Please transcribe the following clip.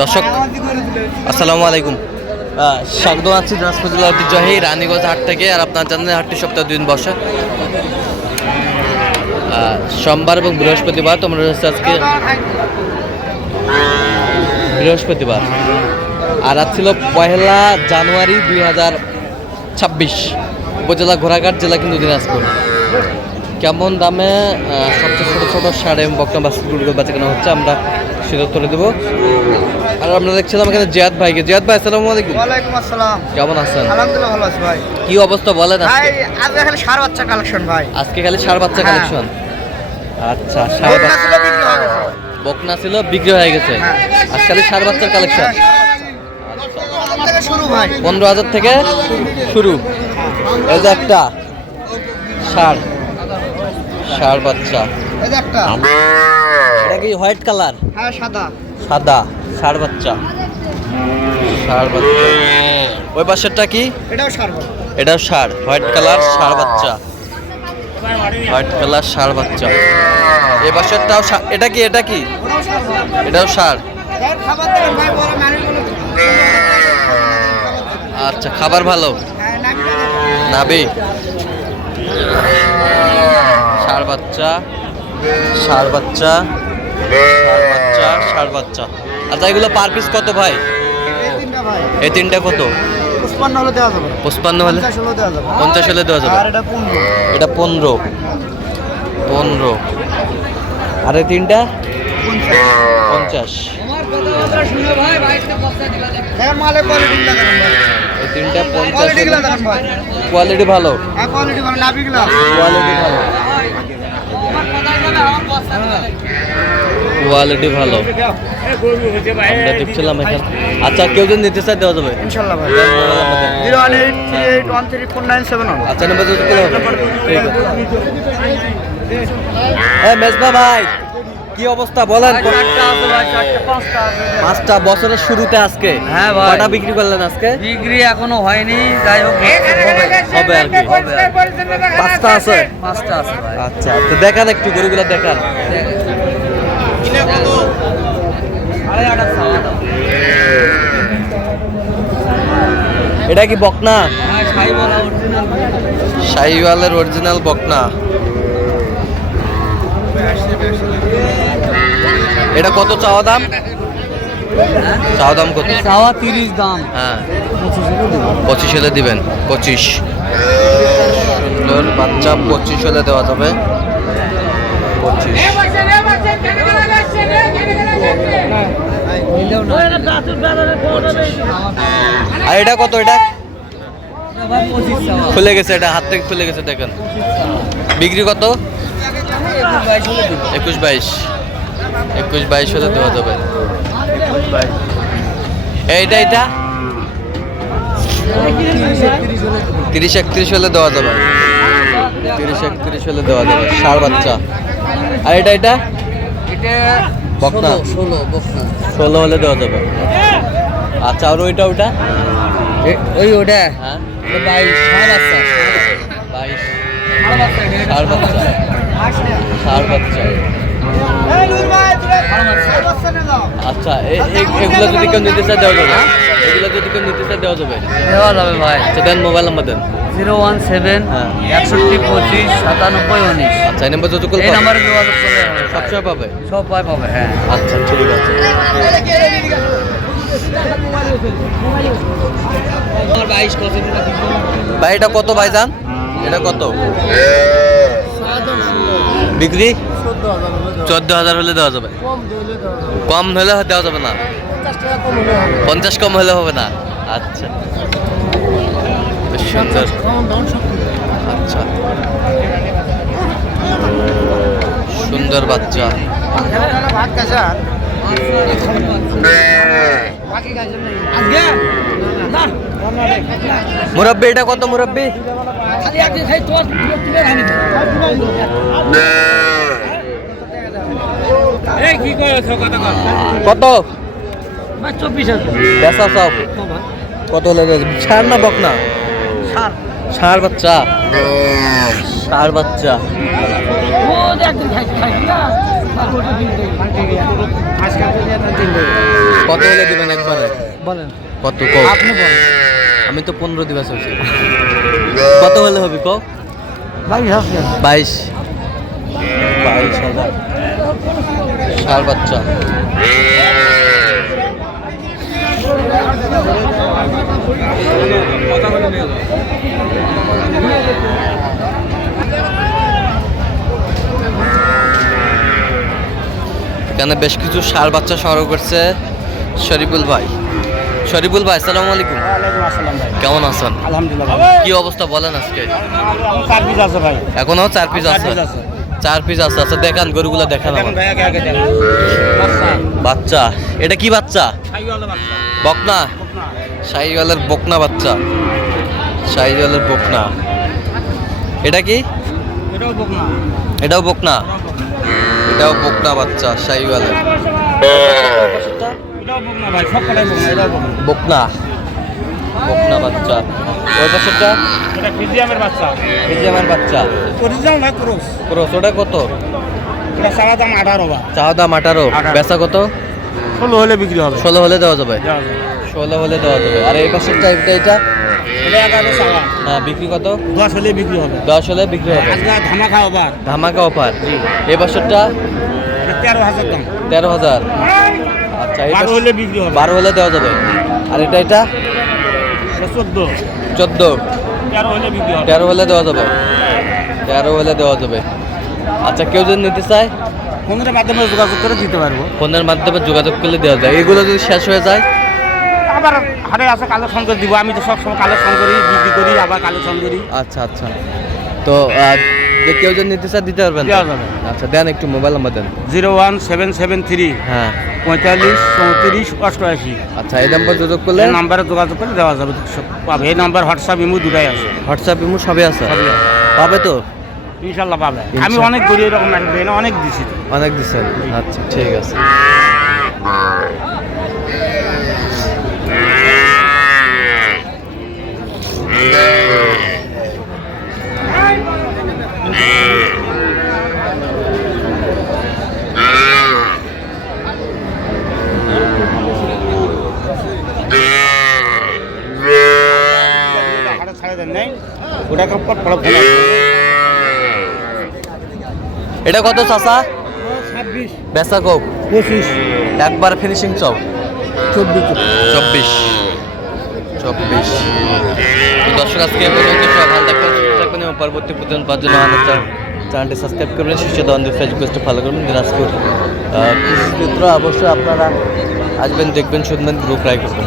দর্শক আসসালামু আলাইকুম, স্বাগত আছি দিনাজপুর জেলার ঐতিহ্যবাহী রানীগঞ্জ হাট থেকে। আর আপনার জানেন হাটটি সপ্তাহে 2 দিন বসে, সোমবার এবং বৃহস্পতিবার। তোমরা হচ্ছে আজকে বৃহস্পতিবার, আর আজ ছিল 1 জানুয়ারি 2026। উপজেলা ঘোড়াঘাট, জেলা কিন্তু দিনাজপুর। কেমন দামে সবচেয়ে ছোটো ছোটো ষাঁড় এবং বকনা বাছুরগুলো বেচা কেনা হচ্ছে আমরা সেটা উত্তরে দেবো। আর আমরা দেখছিলাম এখানে জিয়াদ ভাইকে। জিয়াদ ভাই আসসালামু আলাইকুম। ওয়ালাইকুম আসসালাম। কেমন আছেন? আলহামদুলিল্লাহ ভালো আছি ভাই। কি অবস্থা বলেন? ভাই আজকে খালি ষাঁড় বাচ্চা কালেকশন ভাই। আজকে খালি ষাঁড় বাচ্চা কালেকশন। আচ্ছা, ষাঁড় বকনা ছিল বিক্রি হয়ে গেছে, আজ খালি ষাঁড় বাচ্চার কালেকশন। শুরু ভাই 15,000 থেকে শুরু। এই যে একটা ষাঁড় বাচ্চা, এই যে একটা এটা কি হোয়াইট কালার? হ্যাঁ সাদা ষাঁড় বাচ্চা। ওই পাশেরটা কি? এটাও ষাঁড়। এটাও ষাঁড়, হোয়াইট কালার ষাঁড় বাচ্চা। এই পাশেরটাও এটা কি? এটাও ষাঁড়। আচ্ছা, খাবার ভালো, নাবি। ষাঁড় বাচ্চা। আচ্ছা, এগুলো পার পিস কত ভাই? এই তিনটা কত? 55 হলে দেওয়া যাবে। 55 হলে 50 হলে দেওয়া যাবে। আর এটা 15। এটা 15। আর এই তিনটা 50। এই তিনটা 50। কোয়ালিটি ভালো, কোয়ালিটি ভালো। আমরা দেখছিলাম এখানে। আচ্ছা, কেউ যদি নিতে চায় দেওয়া যাবে ইনশাআল্লাহ ভাই। 01838134971। আচ্ছা, নাম্বার যদি কেউ হবে। ঠিক আছে। মেজবা ভাই, কি অবস্থা বলেন? 5টা বছরের শুরুতে আজকে। হ্যাঁ ভাই। কটা বিক্রি করলেন আজকে? বিক্রি এখনো হয়নি, যাই হোক হবে আর কি। 5টা আছে। 5টা আছে ভাই। আচ্ছা, তো দেখান একটু গরুগুলো দেখান। এটা কি বকনা? শাহিওয়ালের অরিজিনাল বকনা। এটা কত চাওয়া দাম? কত? চাওয়া 30 দাম। হ্যাঁ, 25 হলে দিবেন। 25 সুন্দর বাচ্চা, 25 হলে দেওয়া যাবে। 25। আর এটা কত? এটা খুলে গেছে, এটা হাত থেকে খুলে গেছে, দেখেন। বিক্রি কত? 21-22 হলে দেওয়া যাবে। এইটা 30-31 হলে দেওয়া যাবে। 30-31 হলে দেওয়া যাবে। ষাঁড় বাচ্চা। আর এটা বকনা 16 হলে দেওয়া যাবে। আচ্ছা, আর ওইটা ওটা হ্যাঁ 22 ষাঁড় বাচ্চা। আচ্ছা, এগুলো যদি কেউ নিতে চায় দেওয়া যাবে। দেওয়া যাবে ভাই। আচ্ছা, দেন, মোবাইল নাম্বার দেন। 017 61 25 97 19। আচ্ছা, এই নাম্বার যত এই নাম্বারে যোগাযোগ করলে সবসময় পাবে। সব পাবে। হ্যাঁ, আচ্ছা, ঠিক আছে। ভাই এটা কত ভাইজান? এটা কত বিক্রি? 14,000 হলে দেওয়া যাবে। কম হলে দেওয়া যাবে না? 50 কম হলে হবে না? আচ্ছা, সুন্দর। আচ্ছা, সুন্দর বাচ্চা। মুরব্বি এটা কত? মুরব্বি কত? 24,000। কত হলে ষাঁড় না বকনা? ষাঁড় বাচ্চা। কত হলে দিবেন একবারে? বলেন কত কও? আপনি বলেন। আমি তো 15 দিবা চাইছি। কত হলে হবে কও? 22 22,000 ষাঁড় বাচ্চা। এখানে বেশ কিছু ষাঁড় বাচ্চা সংগ্রহ করছে শরীফুল ভাই। শরীফুল ভাই, আসসালামু আলাইকুম। কেমন আছেন? আলহামদুলিল্লাহ। কি অবস্থা বলেন আজকে? 4 পিস আছে ভাই। এখনো 4 পিস আছে? 4 পিস আছে। আচ্ছা দেখান, গরুগুলো দেখান আমার। বাচ্চা, এটা কি বাচ্চা? বকনা? শাহিওয়ালের বকনা বাচ্চা। শাহিওয়ালের বকনা। এটা কি? এটাও বকনা। এটাও বকনা বাচ্চা শাহিওয়ালের। বকনা বকনা বাচ্চা। ওই পাশেরটা ফিজিয়ামের বাচ্চা। ফিজিয়ামের বাচ্চা। অরিজিনাল না ক্রস। ক্রস, ওটা কত? এটা চাওয়া দাম 18 বা। চাওয়া দাম 18, বেচা কত? 16 হলে বিক্রি হবে। 16 হলে দেওয়া যাবে? 16 হলে দেওয়া যাবে। আর এই পাশেরটা এটা এটা 11 চাওয়া। হ্যাঁ, বিক্রি কত? 10 হলে বিক্রি হবে। 10 হলে বিক্রি হবে। আজকে ধামাকা অফার। ধামাকা অফার। এই পাশেরটা 13,000 দাম। 13,000। আচ্ছা, এই 12 হলে বিক্রি হবে। 12 হলে দেওয়া যাবে। আর এটা এটা 14। 14। 13 হলে বিক্রি হবে। 13 হলে দেওয়া যাবে। 13 হলে দেওয়া যাবে। আচ্ছা, কেউ যদি নিতে চায় ফোনের মাধ্যমে যোগাযোগ করে দিতে পারবো। ফোনের মাধ্যমে যোগাযোগ করলে দেওয়া যায়। এগুলো যদি শেষ হয়ে যায় আবার হাটে আছে কালেকশন করে দিব। আমি তো সবসময় কালেকশন করি, বিক্রি করি, আবার কালেকশন করি। আচ্ছা আচ্ছা। তো যে কেউ যদি নিতে চায় দিতে পারবেন? দেওয়া যাবে। আচ্ছা, দেন একটু মোবাইল নাম্বার দেন। 01773 হ্যাঁ। 45 34 88। আচ্ছা, এই নাম্বার যোগাযোগ করলে এই নাম্বারে যোগাযোগ করে দেওয়া যাবে। সব পাবে। এই নাম্বার হোয়াটসঅ্যাপ ইমো দুটাই আছে। হোয়াটসঅ্যাপ ইমো সবই আছে? সবই আছে। পাবে তো? ইনশাল্লাহ পাবে। আমি ইনশাল্লাহ। অনেক করি এরকম নাটক দেই না, অনেক দিছি তো। অনেক দিচ্ছেন? আচ্ছা, ঠিক আছে। হাটে ছাড়ে দেন নাই, ওটাকে পর ফলো ফোন এটা কত চাচা? 26 বেচা কোক 25 একবার ফিনিশিং চাও? 24 24। তো দর্শক, আজকে এ পর্যন্ত। সবাই ভালো থাকবেন, সুস্থ থাকবেন এবং পরবর্তী প্রতিদিন পাওয়ার জন্য আমাদের চ্যানেলটি সাবস্ক্রাইব করবেন। শীর্ষে দেওয়ান ফেসবুক ফলো করবেন। দিনাজপুর কৃষি চিত্র অবশ্যই আপনারা আসবেন, দেখবেন, শুনবেন, গ্রুপ ট্রাই করবেন।